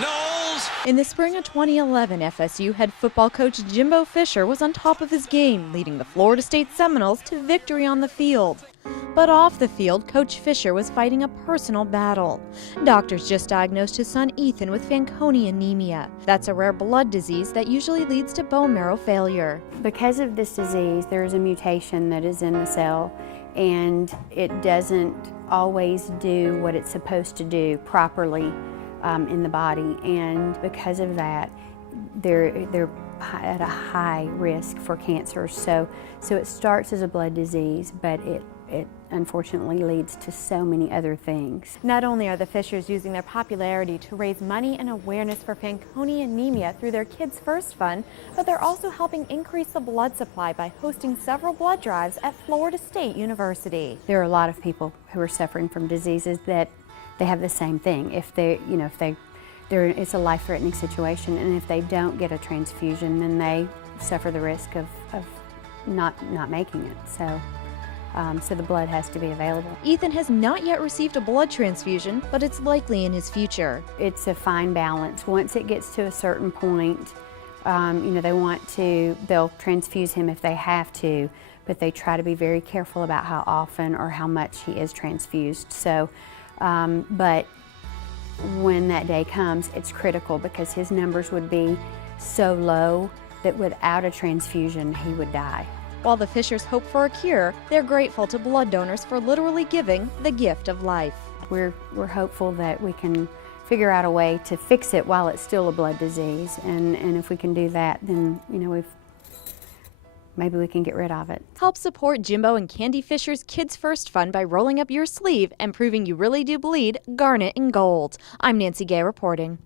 Knowles. In the spring of 2011, FSU head football coach Jimbo Fisher was on top of his game, leading the Florida State Seminoles to victory on the field. But off the field, Coach Fisher was fighting a personal battle. Doctors just diagnosed his son Ethan with Fanconi anemia. That's a rare blood disease that usually leads to bone marrow failure. Because of this disease, there is a mutation that is in the cell, and it doesn't always do what it's supposed to do properly in the body, and because of that, they're at a high risk for cancer. So it starts as a blood disease, but it unfortunately leads to so many other things. Not only are the Fishers using their popularity to raise money and awareness for Fanconi anemia through their Kids First Fund, but they're also helping increase the blood supply by hosting several blood drives at Florida State University. There are a lot of people who are suffering from diseases that they have the same thing. It's a life-threatening situation, and if they don't get a transfusion, then they suffer the risk of not making it. So the blood has to be available. Ethan has not yet received a blood transfusion, but it's likely in his future. It's a fine balance. Once it gets to a certain point, they'll transfuse him if they have to, but they try to be very careful about how often or how much he is transfused. So, but when that day comes, it's critical because his numbers would be so low that without a transfusion, he would die. While the Fishers hope for a cure, they're grateful to blood donors for literally giving the gift of life. We're hopeful that we can figure out a way to fix it while it's still a blood disease, and if we can do that, then maybe we can get rid of it. Help support Jimbo and Candy Fisher's Kids First Fund by rolling up your sleeve and proving you really do bleed garnet and gold. I'm Nancy Gay reporting.